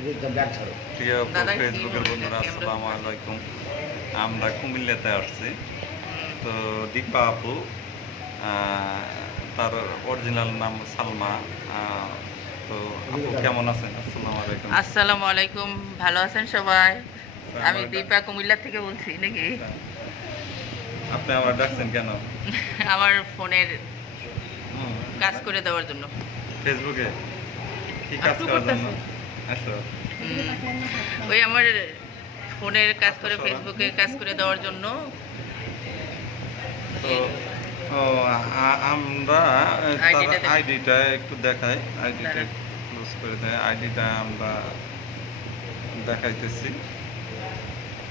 প্রিয় ফেসবুকের বন্ধুরা আসসালামু আলাইকুম। আমরা কুমিল্লাতে আসছি। তো দীপা আপু তার অরিজিনাল নাম সালমা তো আপু কেমন আছেন? আসসালামু আলাইকুম। আসসালামু আলাইকুম। ভালো আছেন সবাই? আমি দীপা কুমিল্লা থেকে বলছি নাকি? আপনি আমার ডাকছেন কেন? আমার ফোনের কাজ করে দেওয়ার জন্য। ফেসবুকে কি কাজ করার জন্য? ওই আমার ফোনের কাজ করে ফেসবুকে কাজ করে দেওয়ার জন্য। ও, আমরা আইডিটা একটু দেখাই। আইডিটা ক্লোজ করে দেয়। আইডিটা আমরা দেখাইতেছি।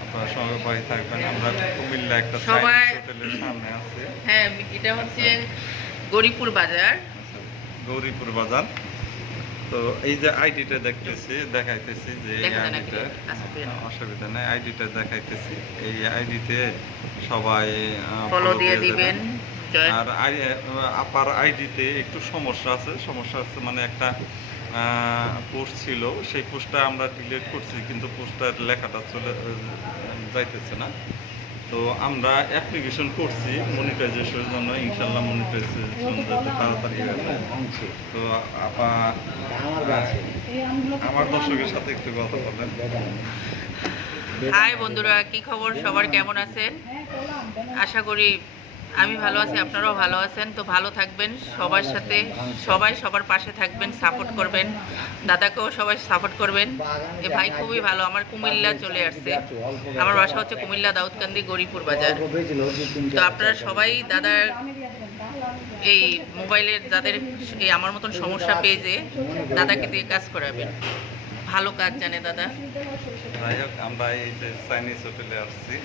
আপনারা সঙ্গে পাই থাকবেন। আমরা কুমিল্লা একটা হোটেলের সামনে আছে। হ্যাঁ এটা হচ্ছে গরিপুর বাজার। আচ্ছা, গৌরীপুর বাজার। তো এই যে আইডিটা দেখতেছি দেখাইতেছি যে? আইডিটা আচ্ছা। অসুবিধা নেই আইডিটা দেখাইতেছি এই আইডিতে সবাই ফলো দিয়ে দিবেন আর আপার আইডিতে একটু সমস্যা আছে সমস্যা আছে মানে একটা পোস্ট ছিল সেই পোস্টটা আমরা ডিলিট করছি কিন্তু পোস্টটার লেখাটা চলে যাইতেছে না তো আমরা অ্যাপ্লিকেশন করছি মনিটাইজেশনের জন্য ইনশাল্লাহ মনিটাইজেশন যাতে তাড়াতাড়ি হয়ে যায়। তো আপা, আমার দর্শকের সাথে একটু কথা বলেন। হাই বন্ধুরা, কি খবর? সবার কেমন আছেন? আশা করি আমি ভালো আছি, আপনারাও ভালো আছেন, তো ভালো থাকবেন, সবার সাথে, সবাই সবার পাশে থাকবেন সাপোর্ট করবেন, দাদাকেও সবাই সাপোর্ট করবেন। এ ভাই খুবই ভালো, আমার কুমিল্লা চলে আসছে। আমার বাসা হচ্ছে কুমিল্লা দাউদকান্দি গরিপুর বাজার। তো আপনারা সবাই দাদার এই মোবাইলের যাদের এই আমার মতন সমস্যা পেয়েছে, দাদাকে দিয়ে কাজ করাবেন। ভালো কাজ জানে দাদা। হোক যে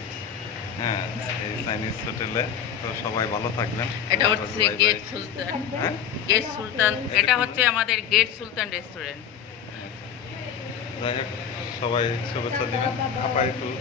হ্যাঁ এই চাইনিজ হোটেলে তো সবাই ভালো থাকবেন। এটা হচ্ছে. গেট সুলতান। হ্যাঁ? গেট সুলতান এটা হচ্ছে আমাদের গেট সুলতান রেস্টুরেন্ট। যাই হোক সবাই শুভেচ্ছা দিবেন। আপা একটু